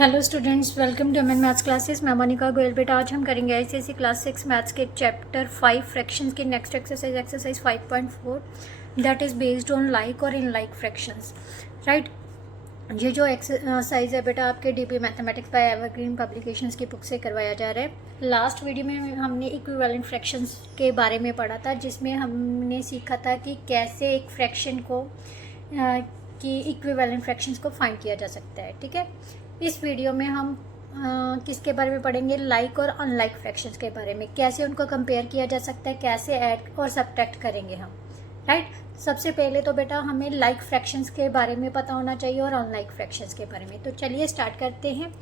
Hello students, welcome to MN maths classes. मैं मोनिका गोयल। बेटा आज हम करेंगे आईसीएसई क्लास 6 मैथ्स के चैप्टर 5 फ्रैक्शंस की next exercise 5.4 that is based on like और इन लाइक फ्रैक्शंस। राइट, ये जो एक्सरसाइज है बेटा आपके DP mathematics bye evergreen publications की बुक से करवाया जा रहा है। लास्ट वीडियो में हमने इक्विवेलेंट फ्रैक्शंस के बारे में पढ़ा था, जिसमें हमने सीखा था कि कैसे एक फ्रैक्शन को कि इक्विवेलेंट फ्रैक्शंस को फाइंड किया जा सकता है। ठीक है, इस वीडियो में हम किसके बारे में पढ़ेंगे? लाइक और अनलाइक फ्रैक्शंस के बारे में, कैसे उनको कंपेयर किया जा सकता है, कैसे ऐड और सब्ट्रैक्ट करेंगे हम। राइट, सबसे पहले तो बेटा हमें लाइक फ्रैक्शंस के बारे में पता होना चाहिए और अनलाइक फ्रैक्शंस के बारे में। तो चलिए स्टार्ट करते हैं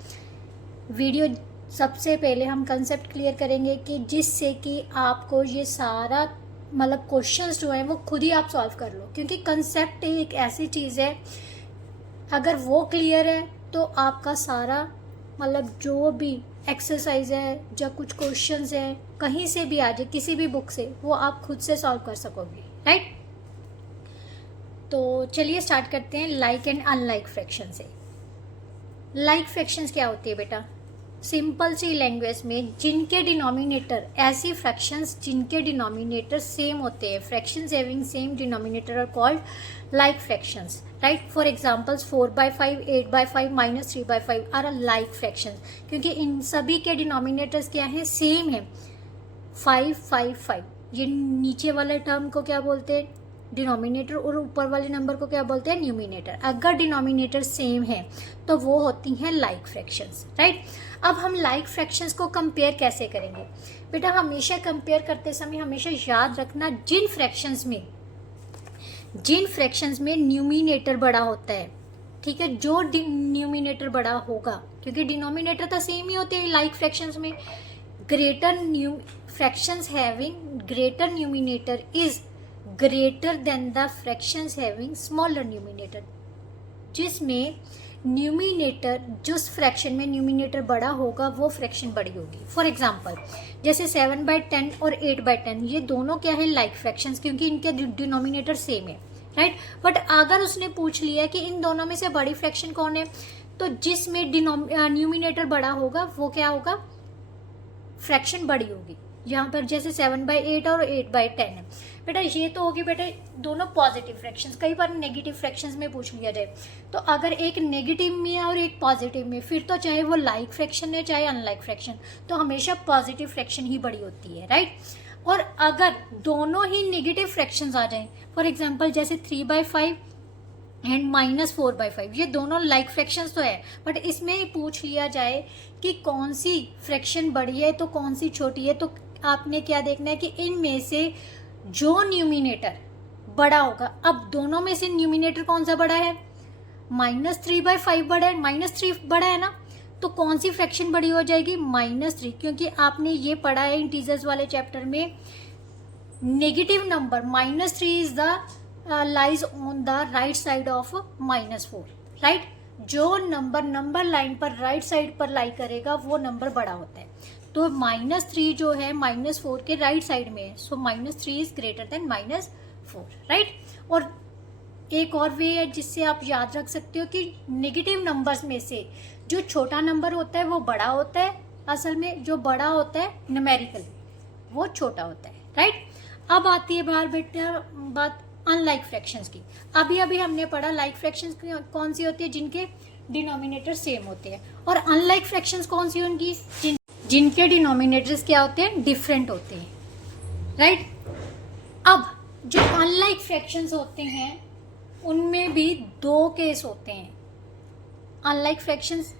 वीडियो। सबसे पहले हम कंसेप्ट क्लियर करेंगे कि जिससे कि आपको ये सारा मतलब क्वेश्चंस जो हैं वो खुद ही आप सॉल्व कर लो, क्योंकि कंसेप्ट एक ऐसी चीज़ है, अगर वो क्लियर है तो आपका सारा मतलब जो भी एक्सरसाइज है या कुछ क्वेश्चंस है कहीं से भी आ जाए, किसी भी बुक से, वो आप खुद से सॉल्व कर सकोगे। राइट, तो चलिए स्टार्ट करते हैं लाइक एंड अनलाइक फ्रैक्शन से। लाइक फ्रैक्शंस क्या होती है बेटा? सिंपल सी लैंग्वेज में जिनके डिनोमिनेटर, ऐसी फ्रैक्शंस जिनके डिनोमिनेटर सेम होते हैं, fractions having same denominator are called like fractions. Right, for examples 4/5, 8/5, -3/5 are like fractions, क्योंकि इन सभी के डिनोमिनेटर्स क्या हैं? सेम है, 5, 5, 5। ये नीचे वाले टर्म को क्या बोलते हैं? डिनोमिनेटर, और ऊपर वाले नंबर को क्या बोलते हैं? न्यूमिनेटर। अगर डिनोमिनेटर सेम है तो वो होती हैं लाइक फ्रैक्शंस। राइट, अब हम लाइक फ्रैक्शंस को कंपेयर कैसे करेंगे? बेटा हमेशा कंपेयर करते समय हमेशा याद रखना, जिन फ्रैक्शंस में न्यूमिनेटर बड़ा होता है, ठीक है, जो न्यूमिनेटर बड़ा होगा, क्योंकि डिनोमिनेटर तो सेम ही होते हैं लाइक फ्रैक्शंस में, fractions having greater numerator is greater then the fractions having smaller numerator. जिसमें न्यूमिनेटर, जिस फ्रैक्शन में न्यूमिनेटर बड़ा होगा वो फ्रैक्शन बड़ी होगी। फॉर एग्जांपल जैसे 7/10 और 8/10, ये दोनों क्या है? लाइक फ्रैक्शंस, क्योंकि इनके डिनोमिनेटर सेम है। राइट, बट अगर उसने पूछ लिया कि इन दोनों में से बड़ी फ्रैक्शन कौन है, तो जिसमें न्यूमिनेटर बड़ा होगा वो क्या होगा? फ्रैक्शन बड़ी होगी। यहाँ पर जैसे 7/8 और 8/10 है बेटा, ये तो होगी बेटा दोनों पॉजिटिव फ्रैक्शंस। कई बार नेगेटिव फ्रैक्शंस में पूछ लिया जाए, तो अगर एक नेगेटिव में है और एक पॉजिटिव में, फिर तो चाहे वो लाइक फ्रैक्शन है चाहे अनलाइक फ्रैक्शन, तो हमेशा पॉजिटिव फ्रैक्शन ही बड़ी होती है। राइट, और अगर दोनों ही नेगेटिव फ्रैक्शंस आ जाएं, फॉर एग्जाम्पल जैसे 3/5 एंड -4/5, ये दोनों लाइक फ्रैक्शंस तो है, बट इसमें पूछ लिया जाए कि कौन सी फ्रैक्शन बड़ी है तो कौन सी छोटी है, तो आपने क्या देखना है कि इनमें से जो न्यूमिनेटर बड़ा होगा, अब दोनों में से न्यूमिनेटर कौन सा बड़ा है? -3/5 बड़ा है, -3 बड़ा है ना, तो कौन सी फ्रैक्शन बड़ी हो जाएगी? -3, क्योंकि आपने ये पढ़ा है इंटीजर्स वाले चैप्टर में, negative number -3 is the lies on the right side of -4। Right, जो नंबर लाइन पर राइट साइड पर लाई करेगा वो नंबर बड़ा होता है। तो -3 जो है -4 के राइट साइड में है, सो -3 इज ग्रेटर देन -4। राइट, और एक और वे है जिससे आप याद रख सकते हो कि नेगेटिव नंबर्स में से जो छोटा नंबर होता है वो बड़ा होता है, असल में जो बड़ा होता है न्यूमेरिकल वो छोटा होता है। राइट, अब आती है बाहर बेटा बात अनलाइक फ्रैक्शंस की। अभी हमने पढ़ा लाइक फ्रैक्शंस कौन सी होती है? जिनके डिनोमिनेटर सेम होते हैं। और अनलाइक फ्रैक्शंस कौन सी होंगी? जिनके डिनोमिनेटर्स क्या होते हैं? डिफरेंट होते हैं। राइट, अब जो अनलाइक फ्रैक्शंस होते हैं उनमें भी दो केस होते हैं। अनलाइक फ्रैक्शंस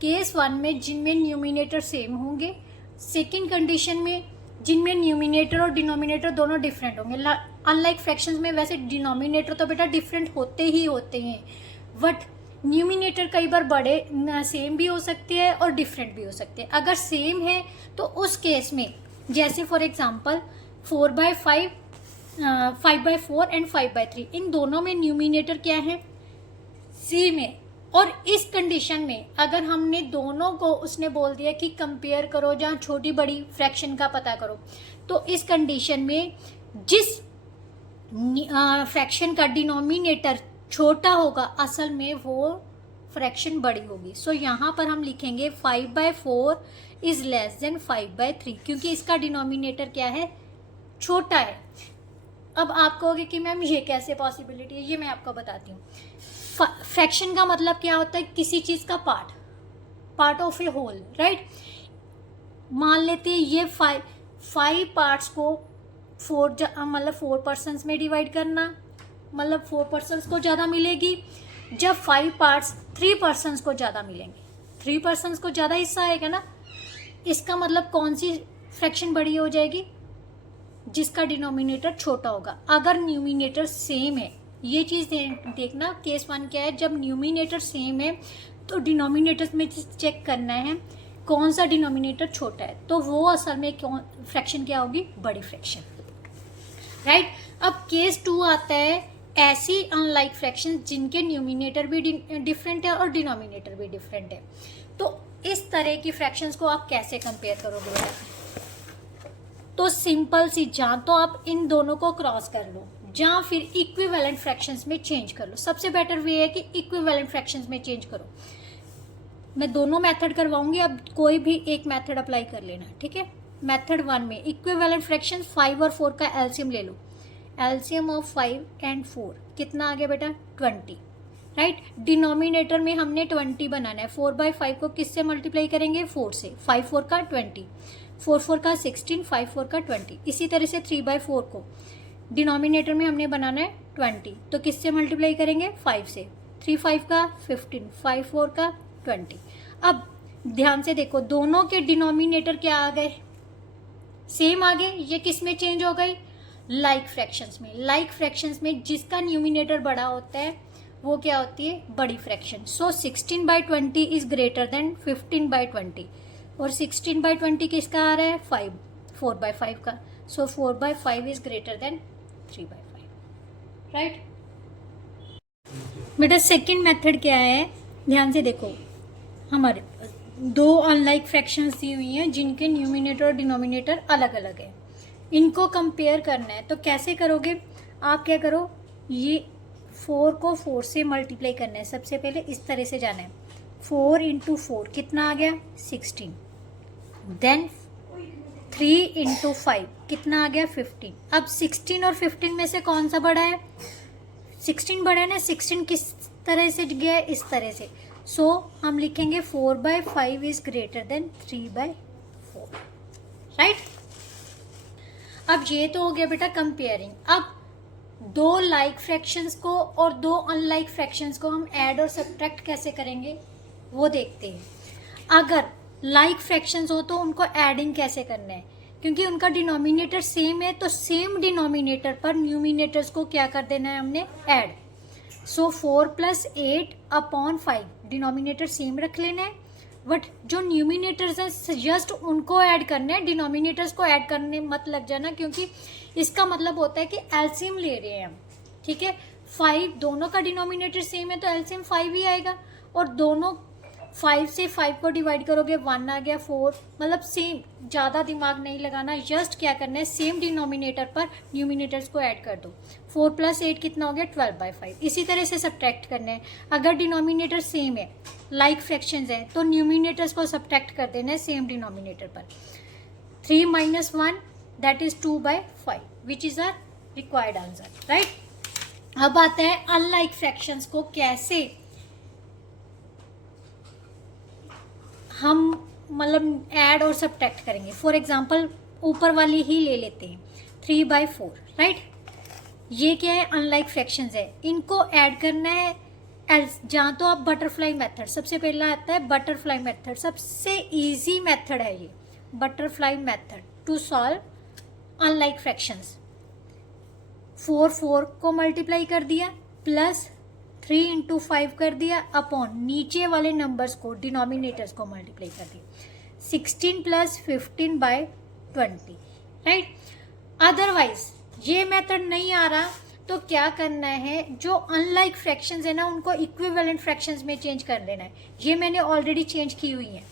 केस 1 में जिनमें न्यूमिनेटर सेम होंगे, सेकंड कंडीशन में जिनमें न्यूमिनेटर और डिनोमिनेटर दोनों डिफरेंट होंगे। अनलाइक फ्रैक्शंस में वैसे डिनोमिनेटर तो बेटा डिफरेंट होते ही होते हैं, बट न्यूमिनेटर कई बार बड़े सेम भी हो सकते हैं और डिफरेंट भी हो सकते हैं। अगर सेम है तो उस केस में जैसे फॉर एग्जांपल 4/5, 5/4 एंड 5/3, इन दोनों में न्यूमिनेटर क्या है? सेम है। और इस कंडीशन में अगर हमने दोनों को, उसने बोल दिया कि कंपेयर करो जहाँ छोटी बड़ी फ्रैक्शन का पता करो, तो इस कंडीशन में जिस फ्रैक्शन का डिनोमिनेटर छोटा होगा, असल में वो फ्रैक्शन बड़ी होगी। सो यहाँ पर हम लिखेंगे 5/4 इज लेस देन 5/3, क्योंकि इसका डिनोमिनेटर क्या है, छोटा है। अब आप कहोगे कि मैम ये कैसे पॉसिबिलिटी है, ये मैं आपको बताती हूँ। फ्रैक्शन का मतलब क्या होता है, किसी चीज़ का part of a whole, right. मान लेते हैं ये 5 पार्ट्स को 4 पर्सन्स में डिवाइड करना, मतलब 4 पर्सन्स को ज़्यादा मिलेगी। जब 5 पार्ट्स 3 पर्सन्स को ज़्यादा मिलेंगे, 3 पर्सन्स को ज़्यादा हिस्सा आएगा ना, इसका मतलब कौन सी फ्रैक्शन बड़ी हो जाएगी, जिसका डिनोमिनेटर छोटा होगा। अगर न्यूमिनेटर सेम है, ये चीज़ देखना, केस 1 क्या है, जब न्यूमिनेटर सेम है तो डिनोमिनेटर में चेक करना है कौन सा डिनोमिनेटर छोटा है, तो वो असल में फ्रैक्शन क्या होगी, बड़ी फ्रैक्शन, राइट। अब केस 2 आता है ऐसी अनलाइक फ्रैक्शन जिनके न्यूमिनेटर भी डिफरेंट है और डिनोमिनेटर भी डिफरेंट है। तो इस तरह की फ्रैक्शंस को आप कैसे कंपेयर करोगे बेटा, तो सिंपल सी, जहाँ तो आप इन दोनों को क्रॉस कर लो, जहाँ फिर इक्विवेलेंट फ्रैक्शंस में चेंज कर लो। सबसे बेटर वे है कि इक्विवेलेंट फ्रैक्शंस में चेंज करो। मैं दोनों मेथड करवाऊंगी, अब कोई भी एक मेथड अप्लाई कर लेना, ठीक है। मेथड 1 में इक्विवेलेंट फ्रैक्शन 5 और 4 का एलसीएम ले लो। एलसीएम ऑफ 5 एंड 4 कितना आ गया बेटा, 20, राइट। डिनोमिनेटर में हमने 20 बनाना है। 4/5 को किससे मल्टीप्लाई करेंगे, 4 से। 5 4 का 20, 4 4 का 16, 5 4 का 20। इसी तरह से 3/4 को डिनोमिनेटर में हमने बनाना है 20, तो किससे मल्टीप्लाई करेंगे, 5 से। 3 5 का 15, 5 4 का 20। अब ध्यान से देखो, दोनों के डिनोमिनेटर क्या आ गए, सेम आ गए। ये किस में चेंज हो गई, लाइक फ्रैक्शंस में। लाइक फ्रैक्शंस में जिसका न्यूमिनेटर बड़ा होता है वो क्या होती है, बड़ी fraction. So 16/20 is greater then 15/20, और 16/20 किसका आ रहा है, 5, 4/5 का। सो 4/5 इज ग्रेटर देन 3/5, राइट। बेटा सेकेंड मेथड क्या है, ध्यान से देखो, हमारे 2 अनलाइक फ्रैक्शंस दी हुई हैं जिनके न्यूमिनेटर और डिनोमिनेटर अलग अलग है। इनको कंपेयर करना है, तो कैसे करोगे आप, क्या करो, ये 4 को 4 से मल्टीप्लाई करना है। सबसे पहले इस तरह से जाना है, 4 × 4 कितना आ गया, 16। देन 3 × 5 कितना आ गया, 15। अब 16 और 15 में से कौन सा बड़ा है, 16 बड़ा है ना। 16 किस तरह से गया है, इस तरह से। सो हम लिखेंगे 4/5 इज ग्रेटर देन 3/4, राइट। अब ये तो हो गया बेटा कंपेयरिंग। अब 2 लाइक फ्रैक्शंस को और 2 अनलाइक फ्रैक्शंस को हम ऐड और सब्ट्रैक्ट कैसे करेंगे वो देखते हैं। अगर लाइक फ्रैक्शंस हो तो उनको एडिंग कैसे करना है, क्योंकि उनका डिनोमिनेटर सेम है, तो सेम डिनोमिनेटर पर न्यूमिनेटर्स को क्या कर देना है हमने, ऐड। सो 4 + 8/5 डिनोमिनेटर सेम रख लेना है, बट जो न्यूमिनेटर्स हैं जस्ट उनको ऐड करने हैं, डिनोमिनेटर्स को ऐड करने मत लग जाना, क्योंकि इसका मतलब होता है कि एलसीएम ले रहे हैं हम, ठीक है। 5 दोनों का डिनोमिनेटर सेम है तो एलसीएम 5 ही आएगा, और दोनों 5 से 5 को डिवाइड करोगे 1 आ गया, 4, मतलब सेम। ज़्यादा दिमाग नहीं लगाना, जस्ट क्या करना है, सेम डिनोमिनेटर पर न्यूमिनेटर्स को ऐड कर दो। 4 + 8 कितना हो गया, 12/5। इसी तरह से सब्ट्रैक्ट करना है। अगर डिनोमिनेटर सेम है, लाइक फ्रैक्शंस है, तो न्यूमिनेटर्स को सब्ट्रैक्ट कर देना है सेम डिनोमिनेटर पर। 3 - 1 that is 2/5 which is our required answer, right. अब आता है अनलाइक फ्रैक्शंस को कैसे हम मतलब ऐड और सब्ट्रैक्ट करेंगे। फॉर एग्जांपल ऊपर वाली ही ले लेते हैं, 3/4, राइट। ये क्या है, अनलाइक फ्रैक्शंस है, इनको ऐड करना है। जहाँ तो आप बटरफ्लाई मेथड, सबसे पहला आता है बटरफ्लाई मेथड, सबसे इजी मेथड है ये butterfly method to solve unlike fractions. 4 को मल्टीप्लाई कर दिया, प्लस 3 × 5 कर दिया, अपॉन नीचे वाले नंबर्स को, डिनोमिनेटर्स को मल्टीप्लाई कर दिया। 16 + 15/20, राइट। अदरवाइज ये मेथड नहीं आ रहा तो क्या करना है, जो अनलाइक फ्रैक्शंस है ना उनको इक्विवेलेंट फ्रैक्शंस में चेंज कर देना है। ये मैंने ऑलरेडी चेंज की हुई है,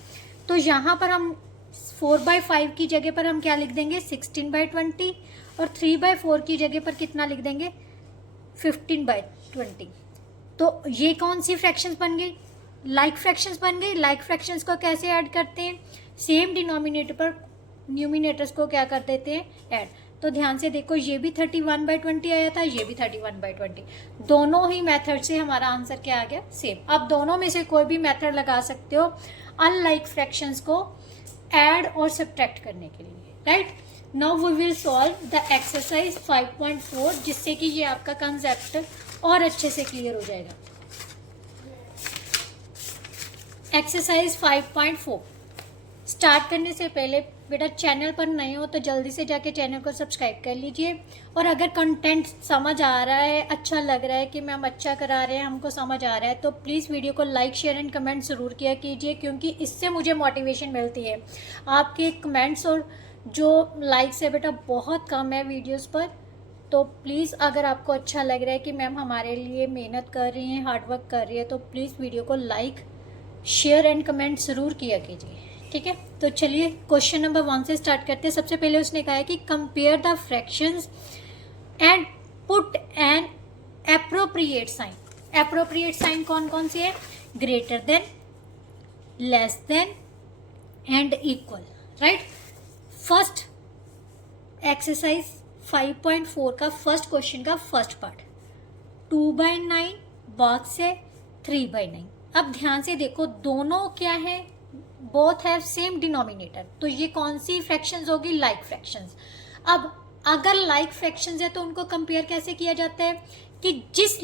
तो यहाँ पर हम 4/5 की जगह पर हम क्या लिख देंगे, 16/20, और 3/4 की जगह पर कितना लिख देंगे, 15/20। तो ये कौन सी फ्रैक्शंस बन गई, लाइक फ्रैक्शंस बन गई। लाइक फ्रैक्शंस को कैसे ऐड करते हैं, सेम डिनोमिनेटर पर न्यूमिनेटर्स को क्या कर देते हैं, ऐड। तो ध्यान से देखो, ये भी 31/20 आया था, ये भी 31/20, दोनों ही मेथड से हमारा आंसर क्या आ गया, सेम। अब दोनों में से कोई भी मेथड लगा सकते हो अनलाइक फ्रैक्शंस को ऐड और सब्ट्रैक्ट करने के लिए, right. Now we will solve the exercise 5.4, जिससे कि ये आपका कंसेप्ट और अच्छे से क्लियर हो जाएगा। एक्सरसाइज 5.4 स्टार्ट करने से पहले बेटा, चैनल पर नए हो तो जल्दी से जाके चैनल को सब्सक्राइब कर लीजिए। और अगर कंटेंट समझ आ रहा है, अच्छा लग रहा है कि मैम अच्छा करा रहे हैं, हमको समझ आ रहा है, तो प्लीज़ वीडियो को लाइक शेयर एंड कमेंट ज़रूर किया कीजिए, क्योंकि इससे मुझे मोटिवेशन मिलती है। आपके कमेंट्स और जो लाइक्स है बेटा बहुत कम है वीडियोज़ पर। तो प्लीज़ अगर आपको अच्छा लग रहा है कि मैम हमारे लिए मेहनत कर रही हैं, हार्डवर्क कर रही है, तो प्लीज़ वीडियो को लाइक शेयर एंड कमेंट ज़रूर किया कीजिए, ठीक है। तो चलिए क्वेश्चन नंबर 1 से स्टार्ट करते हैं। सबसे पहले उसने कहा है कि compare the fractions and put an appropriate sign. Appropriate sign कौन कौन सी है, greater than, less than and equal, right. First exercise 5.4 का फर्स्ट क्वेश्चन का फर्स्ट पार्ट, 2/9 बॉक्स है 3/9। अब ध्यान से देखो, दोनों क्या है, बोथ हैव सेम डिनोमिनेटर, तो ये कौन सी फ्रैक्शंस होगी, लाइक फ्रैक्शंस। अब अगर लाइक फ्रैक्शंस है तो उनको कंपेयर कैसे किया जाता है कि जिस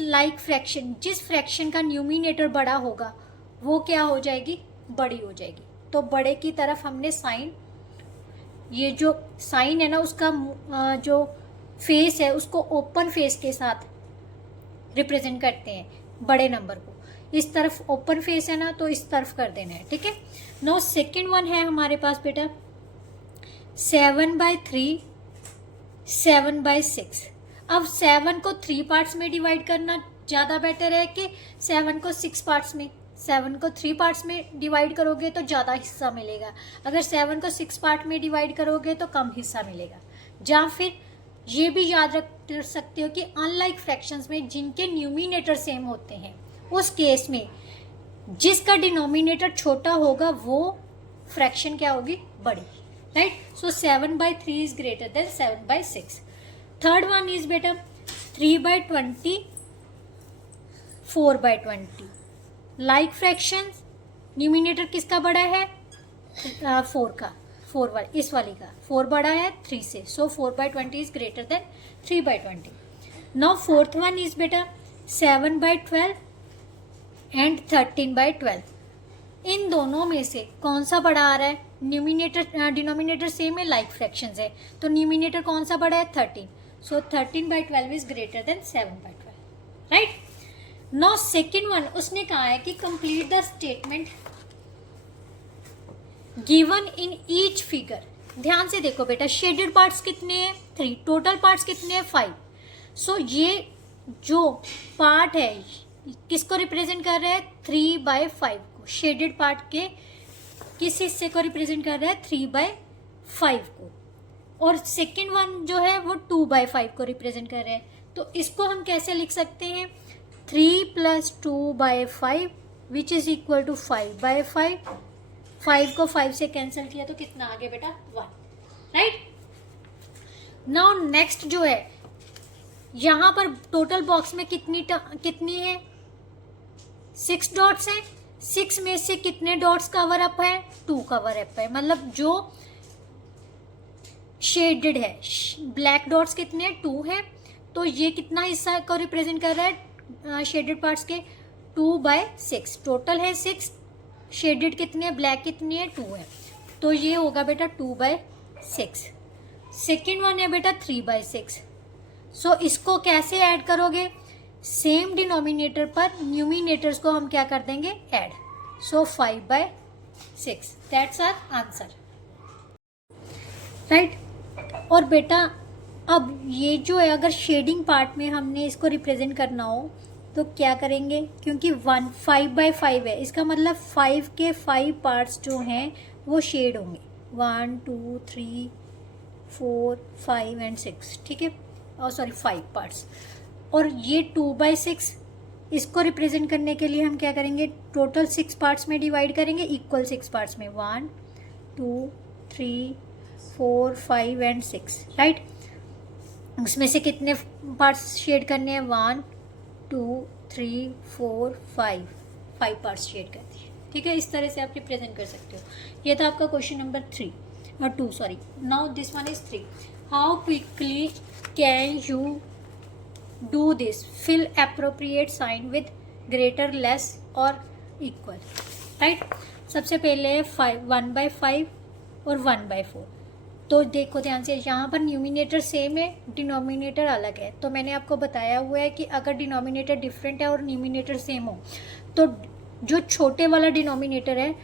फ्रैक्शन का न्यूमिनेटर बड़ा होगा वो क्या हो जाएगी, बड़ी हो जाएगी। तो बड़े की तरफ हमने साइन, ये जो साइन है ना उसका जो फेस है उसको ओपन फेस के साथ रिप्रेजेंट करते हैं, बड़े नंबर को। इस तरफ ओपन फेस है ना, तो इस तरफ कर देना है, ठीक है। नो सेकेंड वन है हमारे पास बेटा 7/3 7/6। अब 7 को 3 पार्ट्स में डिवाइड करना ज़्यादा बेटर है कि 7 को 6 पार्ट्स में। 7 को 3 पार्ट्स में डिवाइड करोगे तो ज़्यादा हिस्सा मिलेगा, अगर 7 को 6 पार्ट में डिवाइड करोगे तो कम हिस्सा मिलेगा। या फिर ये भी याद रख सकते हो कि अनलाइक फ्रैक्शंस में जिनके न्यूमिनेटर सेम होते हैं, उस केस में जिसका डिनोमिनेटर छोटा होगा वो फ्रैक्शन क्या होगी, बड़ी, right. So 7/3 is greater then 7/6। Third one is बेटा 3/20 4/20। लाइक फ्रैक्शन, न्यूमिनेटर किसका बड़ा है, 4 का, 4 वाली, इस वाली का 4 बड़ा है 3 से, सो 4/20 is greater then 3/20। Now fourth one is बेटा 7/12 एंड 13/12। इन दोनों में से कौन सा बड़ा आ रहा है, न्यूमिनेटर डिनोमिनेटर सेम है, लाइक फ्रैक्शंस है, तो न्यूमिनेटर कौन सा बड़ा है, 13, सो 13/12 is greater then 7/12, right. Now second one उसने कहा है कि complete the statement given in each figure. ध्यान से देखो बेटा, शेडेड पार्ट्स कितने हैं, 3, टोटल पार्ट्स कितने हैं, 5। सो ये जो पार्ट है किसको रिप्रेजेंट कर रहा है, 3/5 को। शेडेड पार्ट के किस हिस्से को रिप्रेजेंट कर रहा है, 3/5 को। और सेकेंड वन जो है वो 2/5 को रिप्रेजेंट कर रहा है। तो इसको हम कैसे लिख सकते हैं, 3 + 2/5 विच इज इक्वल टू 5/5। 5 को 5 से कैंसिल किया तो कितना आ गया बेटा, 1, राइट। नाउ नेक्स्ट जो है, यहाँ पर टोटल बॉक्स में कितनी है, 6 डॉट्स हैं। 6 में से कितने डॉट्स कवर अप है, 2 कवर अप है, मतलब जो शेडेड है, ब्लैक डॉट्स कितने हैं, 2 है। तो ये कितना हिस्सा को रिप्रेजेंट कर रहा है शेडेड पार्ट्स के, 2/6। टोटल है 6, शेडेड कितने हैं, ब्लैक कितने हैं, 2 है, तो ये होगा बेटा 2/6। सेकेंड वन है बेटा 3/6। सो इसको कैसे ऐड करोगे, सेम डिनोमिनेटर पर न्यूमिनेटर्स को हम क्या कर देंगे, add. So 5/6, that's our answer, right. और बेटा अब ये जो है, अगर शेडिंग पार्ट में हमने इसको रिप्रेजेंट करना हो तो क्या करेंगे, क्योंकि 5/5 है, इसका मतलब 5 के 5 पार्ट्स जो हैं वो शेड होंगे, 1 2 3 4 5 एंड 6, ठीक है, और सॉरी 5 पार्ट्स। और ये 2/6 इसको रिप्रेजेंट करने के लिए हम क्या करेंगे, टोटल 6 पार्ट्स में डिवाइड करेंगे, इक्वल 6 पार्ट्स में, 1 2 3 4 5 एंड 6, राइट। उसमें से कितने पार्ट्स शेड करने हैं, 1 2 3 4 5 पार्ट्स शेड करते हैं, ठीक है। इस तरह से आप रिप्रेजेंट कर सकते हो। ये था आपका question number 2 sorry. Now this one is 3। How quickly can you do this, fill appropriate sign with greater, less और इक्वल, राइट। सबसे पहले 1/5 और 1/4। तो देखो ध्यान से, यहाँ पर न्यूमिनेटर सेम है, डिनोमिनेटर अलग है। तो मैंने आपको बताया हुआ है कि अगर डिनोमिनेटर डिफरेंट है और न्यूमिनेटर सेम हो तो जो छोटे वाला डिनोमिनेटर है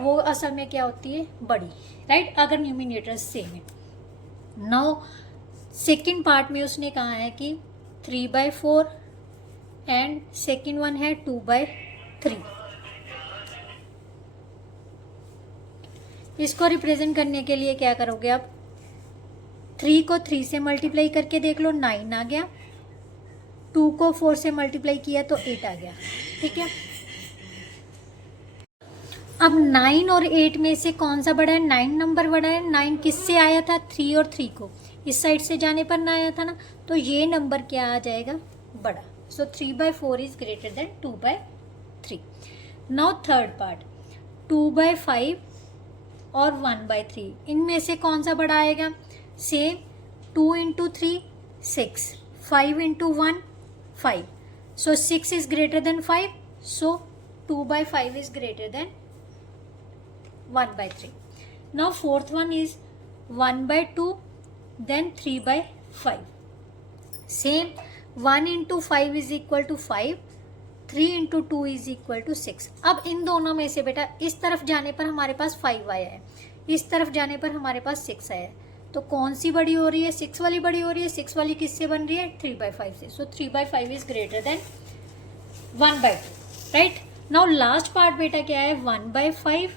वो असल में क्या होती है, बड़ी, राइट, अगर न्यूमिनेटर सेम है। नाउ सेकेंड पार्ट में उसने कहा है कि 3/4 एंड सेकेंड वन है 2/3। इसको रिप्रेजेंट करने के लिए क्या करोगे आप, 3 को 3 से मल्टीप्लाई करके देख लो, 9 आ गया। 2 को 4 से मल्टीप्लाई किया तो 8 आ गया, ठीक है। अब 9 और 8 में से कौन सा बड़ा है, 9 नंबर बड़ा है। 9 किससे आया था, 3 और 3 को इस साइड से जाने पर ना आया था ना, तो ये नंबर क्या आ जाएगा, बड़ा। सो 3/4 is greater then 2/3। Now third part, 2/5 और 1/3, इनमें से कौन सा बड़ा आएगा, same. 2 × 3 6, 5 × 1 5, so 6 is greater then 5, so 2/5 is greater then 1/3. Now fourth one is 1/2, then 3/5. Same, 1 × 5 is equal to 5, 3 × 2 is equal to 6. अब इन दोनों में से बेटा इस तरफ जाने पर हमारे पास 5 आया है, इस तरफ जाने पर हमारे पास 6 आया है, तो कौन सी बड़ी हो रही है, 6 वाली बड़ी हो रही है। 6 वाली किससे बन रही है, 3/5 से। सो 3/5 is greater then 1/2, right. Now last part बेटा क्या है, 1/5,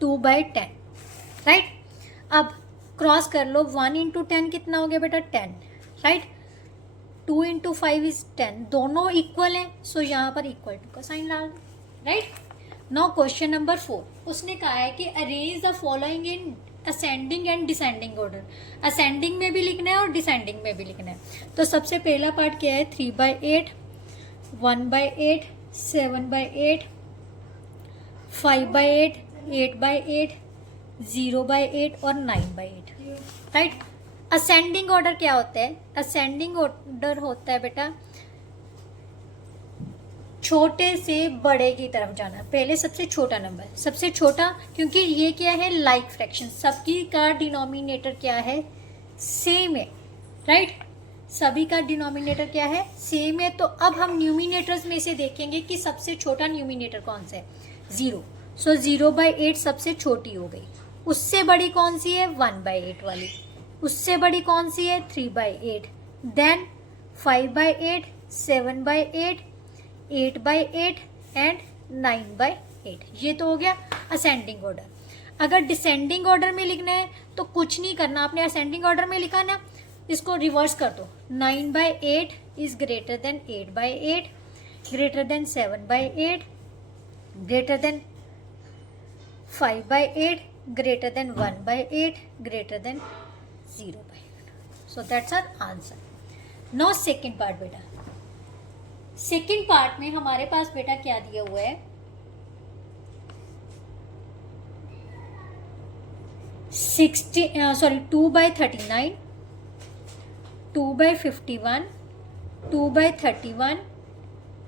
2/10, राइट। अब क्रॉस कर लो, 1 × 10 कितना हो गया बेटा, 10, राइट। 2 × 5 इज 10, दोनों इक्वल हैं, सो यहाँ पर इक्वल टू का साइन डाल, राइट। नाउ क्वेश्चन नंबर 4, उसने कहा है कि arrange the following in ascending and descending order. Ascending में भी लिखना है और डिसेंडिंग में भी लिखना है। तो सबसे पहला पार्ट क्या है, 3/8, 1/8, 7/8, 5/8, 8/8, 0/8 और 9/8, राइट। असेंडिंग ऑर्डर क्या होता है, असेंडिंग ऑर्डर होता है बेटा छोटे से बड़े की तरफ जाना। पहले सबसे छोटा नंबर, सबसे छोटा, क्योंकि ये क्या है, लाइक फ्रैक्शन, सबकी का डिनोमिनेटर क्या है, सेम है, राइट। सभी का डिनोमिनेटर क्या है, सेम है। तो अब हम न्यूमिनेटर्स में से देखेंगे कि सबसे छोटा न्यूमिनेटर कौन सा है, 0। सो 0/8 सबसे छोटी हो गई। उससे बड़ी कौन सी है, 1/8 वाली। उससे बड़ी कौन सी है, 3/8, देन 5/8, 7/8, 8/8 एंड 9/8। ये तो हो गया असेंडिंग ऑर्डर। अगर डिसेंडिंग ऑर्डर में लिखना है तो कुछ नहीं करना, आपने असेंडिंग ऑर्डर में लिखा ना, इसको रिवर्स कर दो। 9/8 is greater then 8/8, greater than 7/8, greater than 5/8, greater than 1/8, greater than 0/8. So that's our answer. Now second part बेटा, सेकेंड पार्ट में हमारे पास बेटा क्या दिया हुआ है, 2/39, 2/51, 2/31,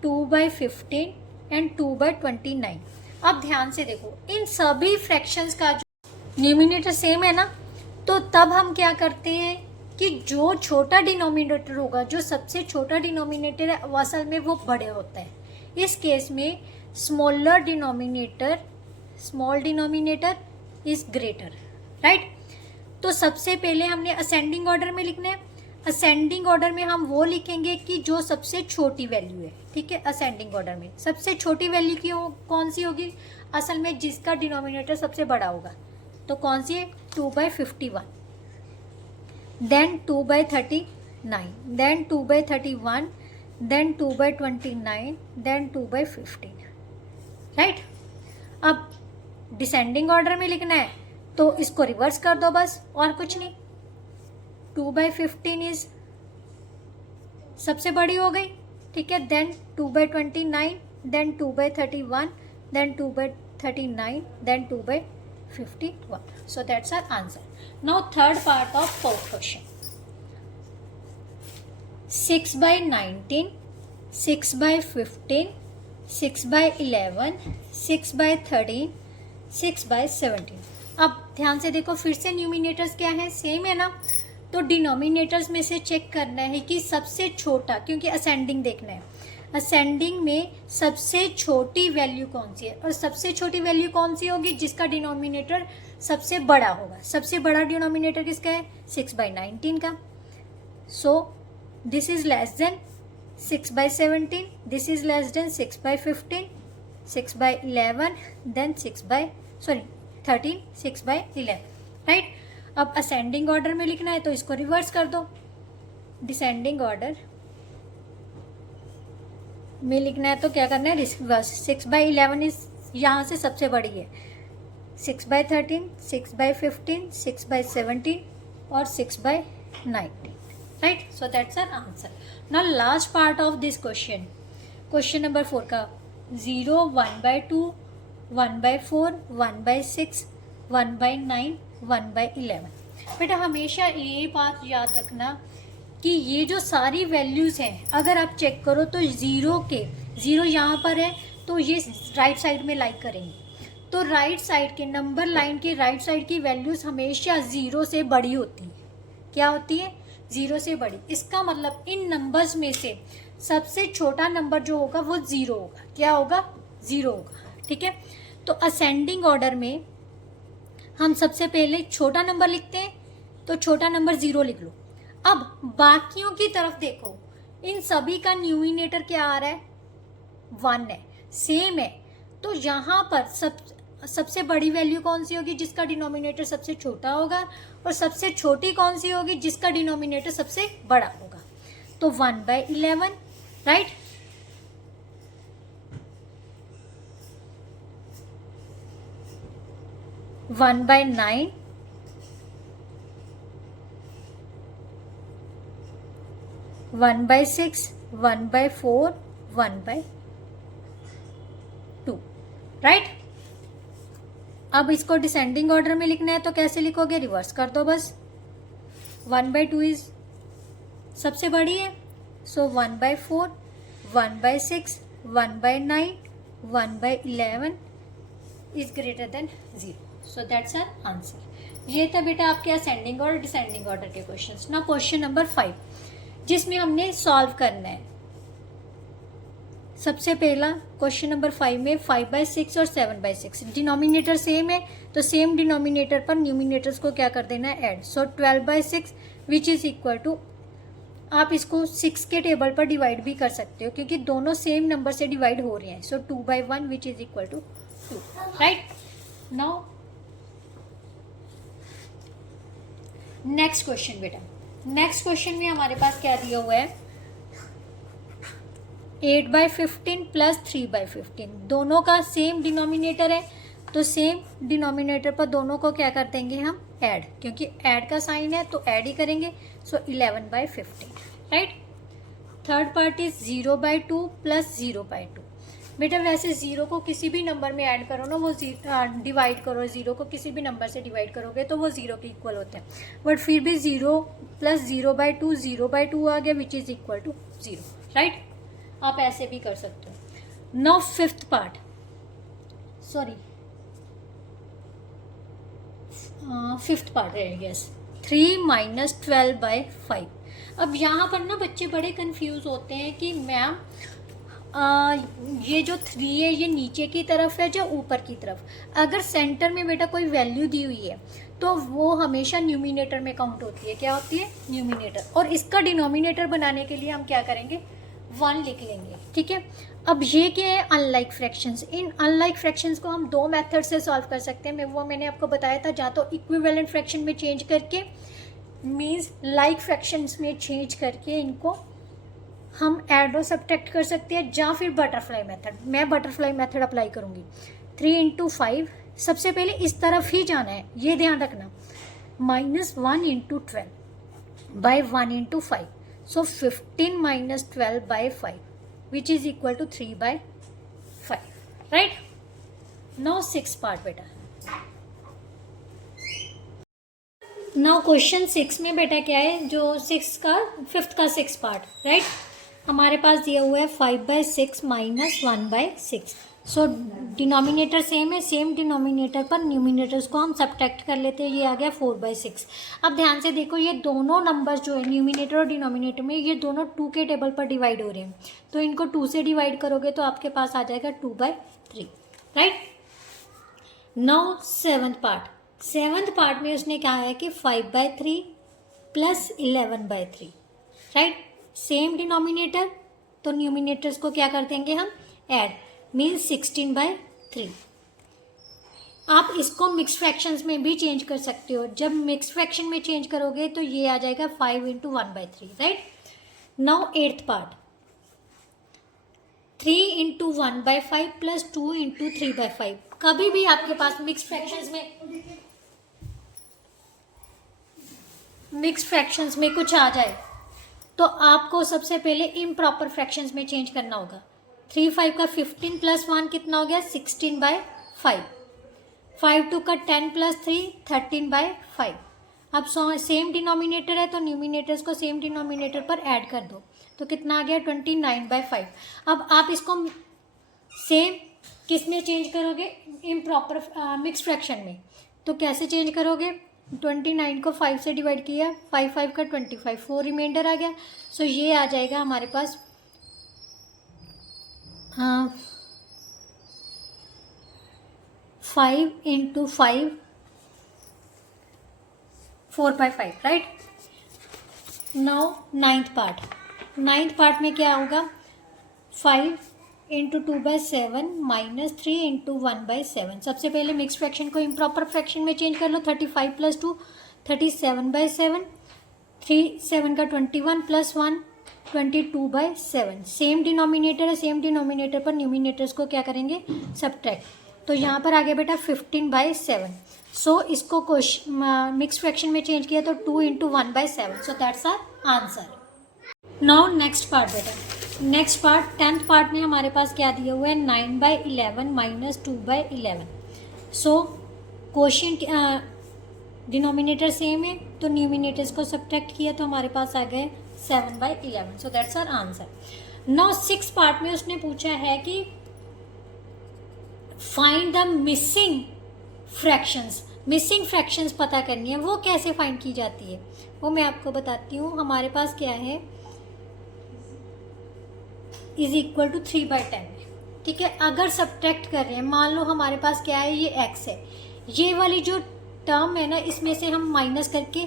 2/15 एंड 2/29। अब ध्यान से देखो, इन सभी फ्रैक्शंस का जो न्यूमिनेटर सेम है ना, तो तब हम क्या करते हैं कि जो छोटा डिनोमिनेटर होगा, जो सबसे छोटा डिनोमिनेटर है, वो असल में वो बड़े होता है। इस केस में smaller denominator, small denominator is greater, right. तो सबसे पहले हमने असेंडिंग ऑर्डर में लिखना है। असेंडिंग ऑर्डर में हम वो लिखेंगे कि जो सबसे छोटी वैल्यू है, ठीक है। असेंडिंग ऑर्डर में सबसे छोटी वैल्यू की कौन सी होगी, असल में जिसका डिनोमिनेटर सबसे बड़ा होगा, तो कौन सी है, 2/51, then 2/39, then 2/31, then 2/29, then 2/15, right. अब डिसेंडिंग ऑर्डर में लिखना है तो इसको रिवर्स कर दो बस, और कुछ नहीं। 2/15 इज सबसे बड़ी हो गई, ठीक है। Then 2/29, then 2/31, then 2/39, then 2/51. So that's our answer. Now third part of fourth question. 6/19, 6/15, 6/11, 6/13, 6/17. अब ध्यान से देखो, फिर से न्यूमिनेटर्स क्या है, सेम है ना। तो डिनोमिनेटर्स में से चेक करना है कि सबसे छोटा, क्योंकि असेंडिंग देखना है, असेंडिंग में सबसे छोटी वैल्यू कौन सी है, और सबसे छोटी वैल्यू कौन सी होगी, जिसका डिनोमिनेटर सबसे बड़ा होगा। सबसे बड़ा डिनोमिनेटर किसका है, 6/19 का। So this is less than 6/17, this is less than 6/15, 6/11, then 13, 6/11, right. अब असेंडिंग ऑर्डर में लिखना है तो इसको रिवर्स कर दो। डिसेंडिंग ऑर्डर में लिखना है तो क्या करना है, रिवर्स। 6/11 इज यहाँ से सबसे बड़ी है, 6/13, 6/15, 6/17 और 6/19, right. So that's our answer. Now last part of this question, question number 4 का 0, 1/2, 1/4, 1/6, 1/9, 1/11। बेटा हमेशा ये बात याद रखना कि ये जो सारी वैल्यूज़ हैं, अगर आप चेक करो तो ज़ीरो यहाँ पर है तो ये राइट साइड में लाइक करेंगे। तो राइट साइड के नंबर लाइन के राइट साइड की वैल्यूज़ हमेशा 0 से बड़ी होती है। क्या होती है, 0 से बड़ी। इसका मतलब इन नंबर्स में से सबसे छोटा नंबर जो होगा वो 0 होगा। क्या होगा, 0 होगा, ठीक है। तो असेंडिंग ऑर्डर में हम सबसे पहले छोटा नंबर लिखते हैं, तो छोटा नंबर 0 लिख लो। अब बाकियों की तरफ देखो, इन सभी का न्यूमिनेटर क्या आ रहा है, 1 है, सेम है। तो यहाँ पर सबसे बड़ी वैल्यू कौन सी होगी, जिसका डिनोमिनेटर सबसे छोटा होगा, और सबसे छोटी कौन सी होगी, जिसका डिनोमिनेटर सबसे बड़ा होगा। तो 1/11, राइट। 1/9, 1/6, 1/4, 1/2, राइट। अब इसको डिसेंडिंग ऑर्डर में लिखना है तो कैसे लिखोगे, रिवर्स कर दो बस। 1/2 इज सबसे बड़ी है, so 1/4, 1/6, 1/9, 1/11 is greater than 0। So that's our answer. ये था बेटा आपके असेंडिंग और डिसेंडिंग ऑर्डर के क्वेश्चंस। ना क्वेश्चन नंबर 5, जिसमें हमने सॉल्व करना है। सबसे पहला क्वेश्चन नंबर 5 में 5/6 और 7/6 डिनोमिनेटर सेम है, तो सेम डिनोमिनेटर पर न्यूमिनेटर्स को क्या कर देना है, add. So 12/6 which is equal to, आप इसको 6 के टेबल पर डिवाइड भी कर सकते हो क्योंकि दोनों सेम नंबर से डिवाइड हो रहे हैं। So 2/1 which is equal to 2, right. Now next question बेटा, नेक्स्ट क्वेश्चन में हमारे पास क्या दिया हुआ है, 8/15 प्लस 3/15 दोनों का सेम डिनोमिनेटर है, तो सेम डिनोमिनेटर पर दोनों को क्या कर देंगे हम, ऐड, क्योंकि ऐड का साइन है तो ऐड ही करेंगे। सो 11/15, right. Third part is 0/2 plus 0/2। बेटा वैसे 0 को किसी भी नंबर में ऐड करो ना, वो डिवाइड करो, 0 को किसी भी नंबर से डिवाइड करोगे तो वो 0 के इक्वल होते हैं, बट फिर भी 0 प्लस 0/2 0/2 आ गया which is equal to 0, right. आप ऐसे भी कर सकते हो। Now fifth part, sorry fifth part है, यस, 3 - 12/5। अब यहाँ पर ना बच्चे बड़े कंफ्यूज होते हैं कि मैम ये जो 3 है ये नीचे की तरफ है या ऊपर की तरफ। अगर सेंटर में बेटा कोई वैल्यू दी हुई है तो वो हमेशा न्यूमिनेटर में काउंट होती है। क्या होती है, न्यूमिनेटर। और इसका डिनोमिनेटर बनाने के लिए हम क्या करेंगे, 1 लिख लेंगे, ठीक है। अब ये क्या है, अनलाइक फ्रैक्शंस। इन अनलाइक फ्रैक्शंस को हम 2 मेथड से सॉल्व कर सकते हैं। मैंने आपको बताया था, या तो इक्विवेलेंट फ्रैक्शन में चेंज करके, मीन्स लाइक फ्रैक्शंस में चेंज करके इनको हम ऐड और सब्ट्रैक्ट कर सकते हैं, या फिर बटरफ्लाई मेथड। मैं बटरफ्लाई मेथड अप्लाई करूँगी। 3 इंटू 5, सबसे पहले इस तरफ ही जाना है, ये ध्यान रखना। -1 into 12 by 1 into 5, so 15 minus 12 by 5 which is equal to 3 by 5, right. Now 6 part बेटा। नाउ क्वेश्चन 6 में बेटा क्या है, जो 5th का 6 पार्ट, राइट। हमारे पास दिया हुआ है 5/6 माइनस 1/6। सो डिनोमिनेटर सेम है, सेम डिनोमिनेटर पर न्यूमिनेटर्स को हम सब्ट्रैक्ट कर लेते हैं। ये आ गया 4/6। अब ध्यान से देखो, ये दोनों नंबर्स जो है न्यूमिनेटर और डिनोमिनेटर में, ये दोनों 2 के टेबल पर डिवाइड हो रहे हैं। तो इनको 2 से डिवाइड करोगे तो आपके पास आ जाएगा 2/3, right. Now 7th part. 7th part में उसने कहा है कि 5/3 प्लस 11/3, राइट। सेम डिनोमिनेटर, तो न्यूमिनेटर्स को क्या कर देंगे हम, ऐड, मीन्स 16/3। आप इसको मिक्स फ्रैक्शंस में भी चेंज कर सकते हो। जब मिक्स फ्रैक्शन में चेंज करोगे तो ये आ जाएगा 5 into 1/3, right. Now 8th part. 3 into 1/5 plus 2 into 3/5। कभी भी आपके पास मिक्स फ्रैक्शंस में कुछ आ जाए तो आपको सबसे पहले इम्प्रॉपर फ्रैक्शंस में चेंज करना होगा। 3 5 का 15 प्लस 1 कितना हो गया, 16/5। 5 2 का 10 प्लस 3 13/5। अब सेम डिनोमिनेटर है तो न्यूमिनेटर्स को सेम डिनोमिनेटर पर ऐड कर दो, तो कितना आ गया, 29/5। अब आप इसको सेम किस में चेंज करोगे, इम्प्रॉपर मिक्स फ्रैक्शन में। तो कैसे चेंज करोगे, 29 को 5 से डिवाइड किया, 5 5 का 25, 4 रिमाइंडर आ गया। सो ये आ जाएगा हमारे पास 5 into 5 4/5, right. Now 9th part. 9th part में क्या होगा, 5 इंटू 2/7 माइनस 3 इंटू 1/7। सबसे पहले मिक्स फ्रैक्शन को इम्प्रॉपर फ्रैक्शन में चेंज कर लो। 35 प्लस 2 37/7। 3 7 का 21 प्लस 1 22/7। सेम डिनोमिनेटर है, सेम डिनोमिनेटर पर न्यूमिनेटर्स को क्या करेंगे, सब्ट्रैक्ट। तो यहाँ पर आ गया बेटा 15/7। सो इसको मिक्स फ्रैक्शन में चेंज किया तो 2 into 1/7। So that's our answer. Now next part बेटा। नेक्स्ट पार्ट 10th पार्ट में हमारे पास क्या दिया हुआ है, 9/11 minus 2/11। So quotient denominator same है तो न्यूमिनेटर्स को सब्ट्रैक्ट किया तो हमारे पास आ गए 7/11। So that's our answer. Now 6 part में उसने पूछा है कि find the missing fractions. Missing fractions पता करनी है, वो कैसे फाइंड की जाती है वो मैं आपको बताती हूँ। हमारे पास क्या है, इज इक्वल टू 3/10, ठीक है। अगर सब्ट्रैक्ट कर रहे हैं, मान लो हमारे पास क्या है, ये x है, ये वाली जो टर्म है ना, इसमें से हम माइनस करके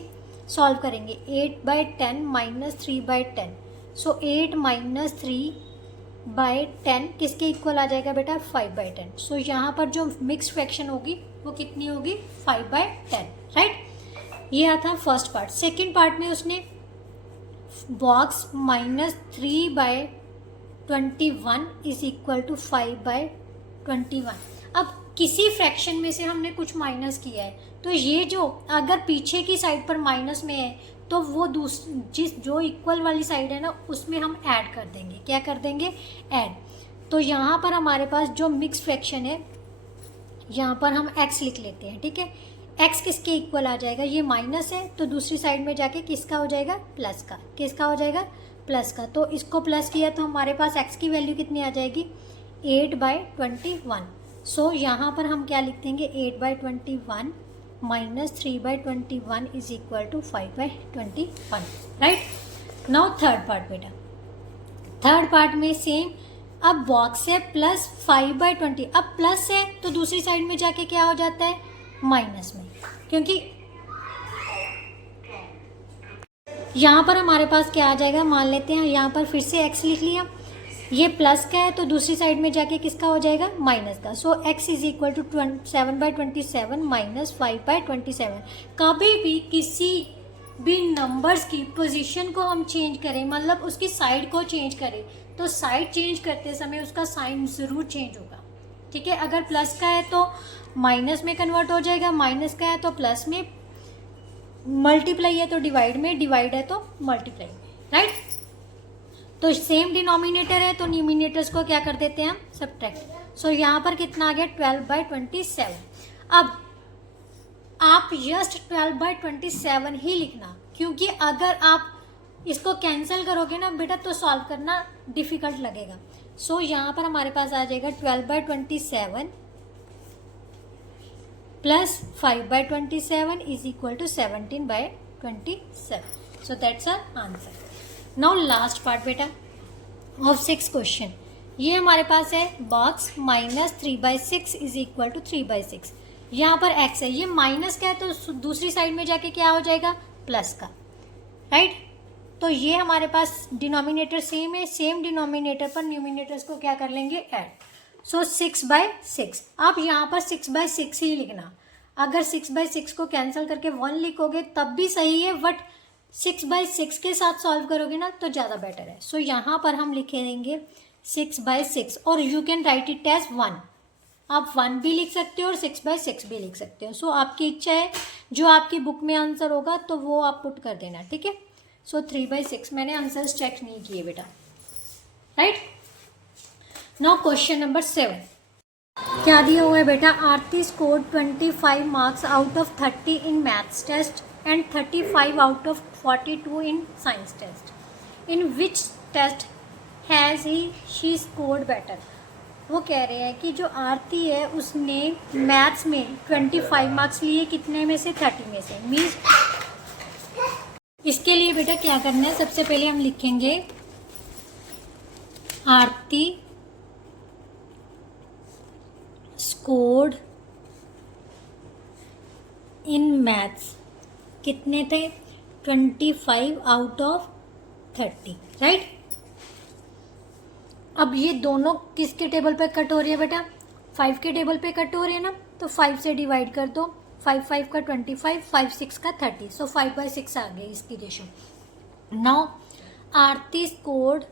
सॉल्व करेंगे। 8/10 माइनस 3/10। सो 8 माइनस 3/10 किसके इक्वल आ जाएगा बेटा, 5/10। सो यहाँ पर जो मिक्स फ्रैक्शन होगी वो कितनी होगी, 5/10, राइट। ये आता है फर्स्ट पार्ट। सेकेंड पार्ट में उसने बॉक्स -3/21 इज इक्वल टू 5/21। अब किसी फ्रैक्शन में से हमने कुछ माइनस किया है तो ये जो अगर पीछे की साइड पर माइनस में है तो वो जो इक्वल वाली साइड है ना उसमें हम ऐड कर देंगे। क्या कर देंगे, ऐड। तो यहाँ पर हमारे पास जो मिक्स फ्रैक्शन है, यहाँ पर हम x लिख लेते हैं, ठीक है। x किसके इक्वल आ जाएगा, ये माइनस है तो दूसरी साइड में जाके किसका हो जाएगा, प्लस का। किसका हो जाएगा, प्लस का। तो इसको प्लस किया तो हमारे पास x की वैल्यू कितनी आ जाएगी, 8/21। सो यहाँ पर हम क्या लिख देंगे, 8/21 minus 3/21 is equal to 5/21, right. Now third part बेटा। थर्ड पार्ट में सेम, अब बॉक्स है प्लस 5/20। अब प्लस है तो दूसरी साइड में जाके क्या हो जाता है, माइनस में, क्योंकि यहाँ पर हमारे पास क्या आ जाएगा, मान लेते हैं यहाँ पर फिर से x लिख लिया, ये प्लस का है तो दूसरी साइड में जाके किसका हो जाएगा, माइनस का। So x is equal to 7/27 minus 5/27। कभी भी किसी भी नंबर्स की पोजीशन को हम चेंज करें, मतलब उसकी साइड को चेंज करें, तो साइड चेंज करते समय उसका साइन ज़रूर चेंज होगा। ठीक है, अगर प्लस का है तो माइनस में कन्वर्ट हो जाएगा, माइनस का है तो प्लस में, मल्टीप्लाई है तो डिवाइड में, डिवाइड है तो मल्टीप्लाई में, राइट। तो सेम डिनोमिनेटर है तो न्यूमिनेटर्स को क्या कर देते हैं हम, सब्ट्रैक्ट। सो यहाँ पर कितना आ गया 12/27। अब आप जस्ट 12/27 ही लिखना, क्योंकि अगर आप इसको कैंसिल करोगे ना बेटा तो सॉल्व करना डिफिकल्ट लगेगा। सो यहाँ पर हमारे पास आ जाएगा 12/27 plus 5/27 is equal to 17/27। So that's our answer. Now last part बेटा ऑफ 6 क्वेश्चन। ये हमारे पास है बॉक्स -3/6 इज इक्वल टू 3/6। यहाँ पर x है, ये माइनस का है तो दूसरी साइड में जाके क्या हो जाएगा, प्लस का, राइट। तो ये हमारे पास डिनोमिनेटर सेम है, सेम डिनोमिनेटर पर न्यूमिनेटर्स को क्या कर लेंगे, ऐड। सो 6/6। आप यहाँ पर 6/6 ही लिखना। अगर 6/6 को कैंसिल करके 1 लिखोगे तब भी सही है, बट 6/6 के साथ सॉल्व करोगे ना तो ज़्यादा बेटर है। सो यहाँ पर हम लिखे देंगे 6/6 और you can write it as 1। आप 1 भी लिख सकते हो और 6/6 भी लिख सकते हो। सो आपकी इच्छा है, जो आपकी बुक में आंसर होगा तो वो आप पुट कर देना, ठीक है। सो 3/6 मैंने आंसर्स चेक नहीं किए बेटा, राइट। नाउ क्वेश्चन नंबर 7 क्या दिया हुआ है बेटा, Aarti scored 25 marks out of 30 in maths test and 35 out of 42 in science test. In which test has she scored better. वो कह रहे हैं कि जो आरती है उसने मैथ्स में 25 मार्क्स लिए, कितने में से, 30 में से। मीन्स इसके लिए बेटा क्या करना है, सबसे पहले हम लिखेंगे आरती स्कोर्ड इन मैथ्स कितने थे, 25 आउट ऑफ 30, राइट। अब ये दोनों किसके टेबल पे कट हो रही है बेटा, 5 के टेबल पे कट हो रही है ना, तो 5 से डिवाइड कर दो, 5 का 25, 5 6 का 30। सो 5/6 आ गई इसकी ratio. Now Aarti scored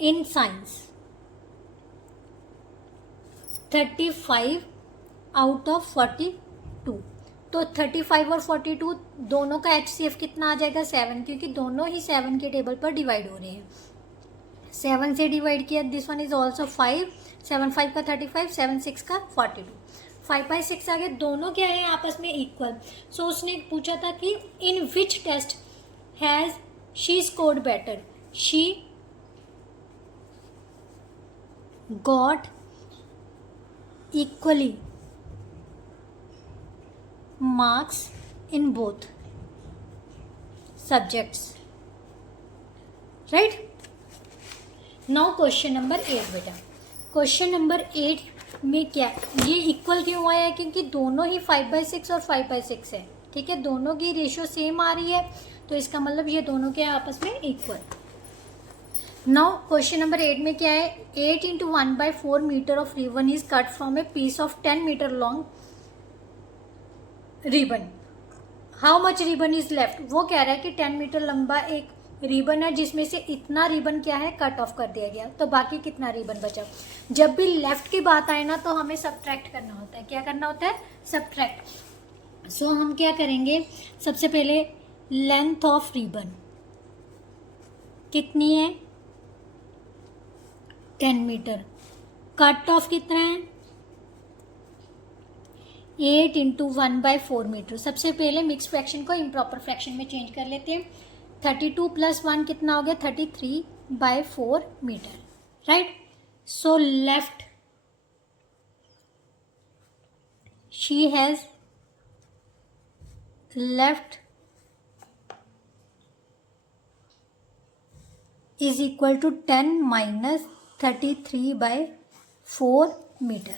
in science 35 out of 42। तो 35 और 42 दोनों का HCF कितना आ जाएगा, 7, क्योंकि दोनों ही 7 के टेबल पर डिवाइड हो रहे हैं। 7 से डिवाइड किया, दिस वन इज ऑल्सो 5, 7 5 का 35, 7 6 का 42, 5/6 आ गए। दोनों क्या है आपस में इक्वल। सो उसने पूछा था कि in which test has she scored better. She got equally marks in both subjects, right. Now question number 8 बेटा। क्वेश्चन नंबर 8 में क्या, ये इक्वल क्यों हुआ है, क्योंकि दोनों ही 5/6 और 5/6 है, ठीक है। दोनों की रेशियो सेम आ रही है, तो इसका मतलब ये दोनों के आपस में इक्वल। नाउ क्वेश्चन नंबर 8 में क्या है, 8 × 1/4 metre of ribbon is cut from a piece of 10 metre long ribbon. How much ribbon is left. वो कह रहा है कि 10 मीटर लंबा एक रिबन है जिसमें से इतना रिबन क्या है, कट ऑफ कर दिया गया, तो बाकी कितना रिबन बचा। जब भी लेफ्ट की बात आए ना तो हमें सब्ट्रैक्ट करना होता है। क्या करना होता है, सब्ट्रैक्ट। सो हम क्या करेंगे, सबसे पहले लेंथ ऑफ रिबन कितनी है, 10 मीटर। कट ऑफ कितना है, 8 × 1/4 मीटर। सबसे पहले मिक्स फ्रैक्शन को इम्प्रॉपर फ्रैक्शन में चेंज कर लेते हैं। 32 + 1 कितना हो गया, 33/4 metre, right. So left she has left is equal to 10 - 33/4 metre,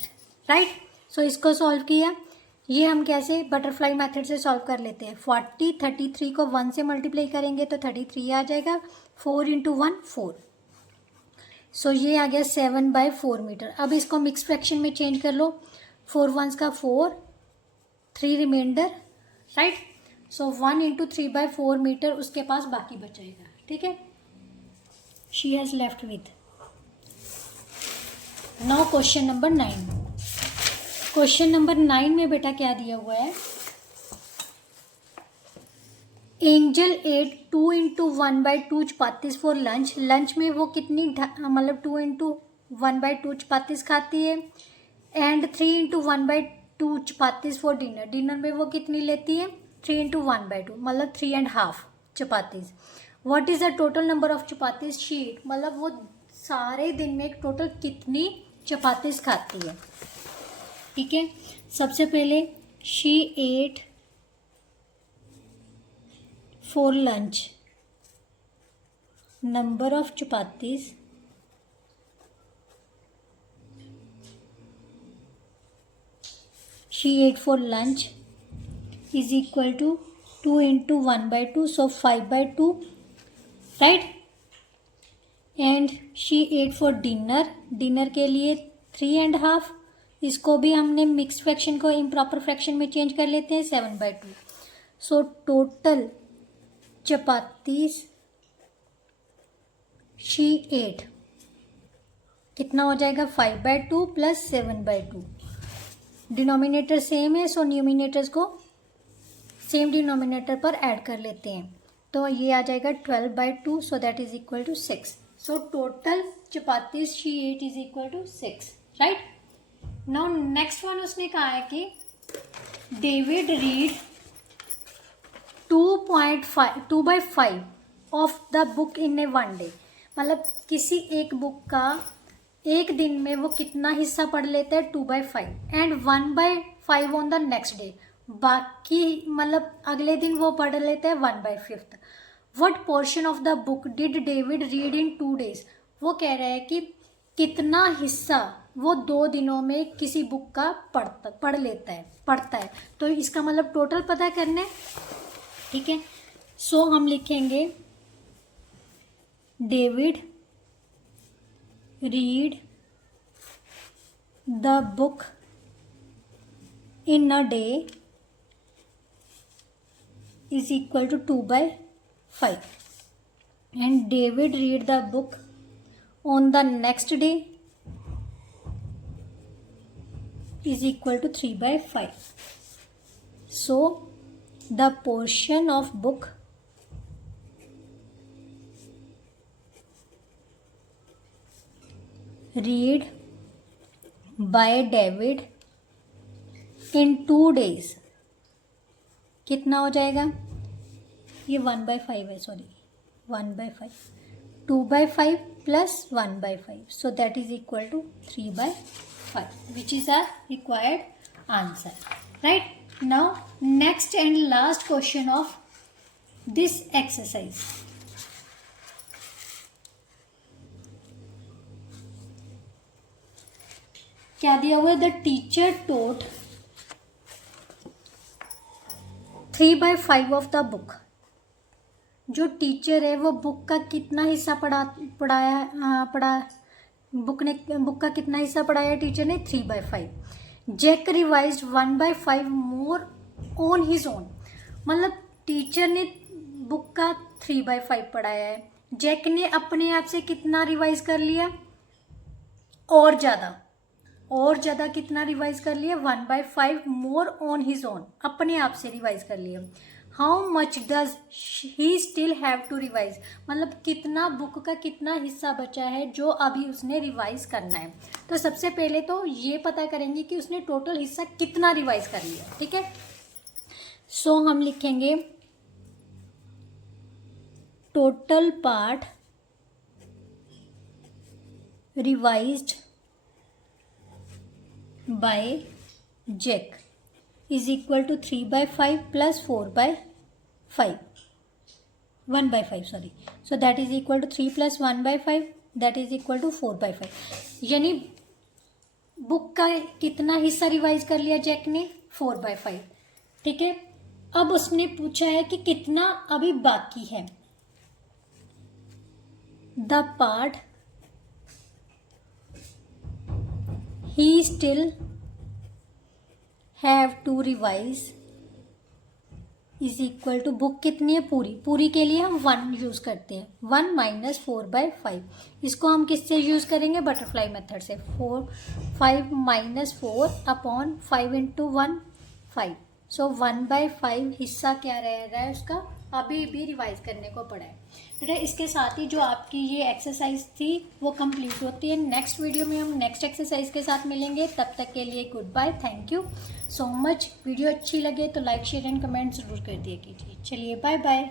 right. So इसको सॉल्व किया, ये हम कैसे बटरफ्लाई मेथड से सॉल्व कर लेते हैं। 33 को 1 से मल्टीप्लाई करेंगे तो 33 आ जाएगा, 4 × 1 4। सो ये आ गया 7/4 मीटर। अब इसको मिक्स फ्रैक्शन में चेंज कर लो, 4 1s का 4, 3 remainder, right. So 1 into 3/4 metre उसके पास बाकी बचेगा, ठीक है। She has left with. Now question number 9। Question number 9 में बेटा क्या दिया हुआ है, Angel ate 2 into 1/2 chapatis for lunch. Lunch में वो कितनी मतलब 2 इंटू 1/2 चपातीस खाती है, and 3 into 1/2 chapatis for dinner. Dinner में वो कितनी लेती है, 3 इंटू 1/2 मतलब 3.5 chapatis. What is the total number of chapatis she eat, मतलब वो सारे दिन में टोटल कितनी चपातीस खाती है, ठीक है। सबसे पहले she ate for lunch, number of chapatis she ate for lunch is equal to 2 into 1/2, so 5/2, right? And she ate for dinner, dinner के लिए 3.5, इसको भी हमने मिक्स फ्रैक्शन को इम्प्रॉपर फ्रैक्शन में चेंज कर लेते हैं, 7/2। सो टोटल चपातीस she ate कितना हो जाएगा, 5/2 प्लस 7/2। डिनोमिनेटर सेम है, सो न्यूमिनेटर्स को सेम डिनोमिनेटर पर ऐड कर लेते हैं, तो ये आ जाएगा 12/2, so that is equal to 6। So total chapatis she ate is equal to 6, right. Now next one उसने कहा है कि David read 2/5 of the book in a one day, मतलब किसी एक बुक का एक दिन में वो कितना हिस्सा पढ़ लेता है, 2/5, and 1/5 on the next day, बाकी मतलब अगले दिन वो पढ़ लेता है 1/5। What portion of the book did David read in 2 days, वो कह रहा है कि कितना हिस्सा वो 2 दिनों में किसी बुक का पढ़ता है। तो इसका मतलब टोटल पता करना है, ठीक है। सो हम लिखेंगे David read the book in a day is equal to 2/5, and David read the book on the next day is equal to 3/5. So the portion of book read by David in 2 days कितना हो जाएगा, ये 1/5 है, sorry 1/5, 2/5 plus 1/5, so that is equal to 3/5, which is our required answer, right. Now next and last question of this exercise. क्या दिया हुआ है, the teacher taught 3/5 of the book. जो टीचर है वो बुक का कितना हिस्सा बुक का कितना हिस्सा पढ़ाया टीचर ने, 3/5। Jack revised 1/5 more on his own, मतलब टीचर ने बुक का 3/5 पढ़ाया है, जैक ने अपने आप से कितना रिवाइज कर लिया, और ज़्यादा कितना रिवाइज कर लिया, 1/5 मोर ऑन हिज ओन, अपने आप से रिवाइज कर लिया। How much does he still have to revise, मतलब कितना बुक का कितना हिस्सा बचा है जो अभी उसने रिवाइज करना है। तो सबसे पहले तो ये पता करेंगे कि उसने टोटल हिस्सा कितना रिवाइज कर लिया, ठीक है। सो हम लिखेंगे total part revised by Jack is equal to 3/5 plus 4/5, 1/5 sorry, so that is equal to 3 plus 1/5, that is equal to 4/5। यानी बुक का कितना हिस्सा रिवाइज कर लिया जैक ने, 4/5, ठीक है। अब उसने पूछा है कि कितना अभी बाकी है, the part he still have to revise is equal to, book कितनी है पूरी, पूरी के लिए हम 1 यूज़ करते हैं, 1 माइनस 4/5। इसको हम किससे यूज़ करेंगे, बटरफ्लाई मेथड से, 5 माइनस 4 अपॉन 5 इंटू 1 5। सो 1/5 हिस्सा क्या रह रहा है उसका, अभी भी रिवाइज करने को पड़ा है बेटा। इसके साथ ही जो आपकी ये एक्सरसाइज थी वो कंप्लीट होती है। नेक्स्ट वीडियो में हम नेक्स्ट एक्सरसाइज के साथ मिलेंगे, तब तक के लिए goodbye, thank you so much. Video अच्छी लगे तो लाइक शेयर एंड कमेंट ज़रूर कर दिया कीजिए। चलिए बाय बाय।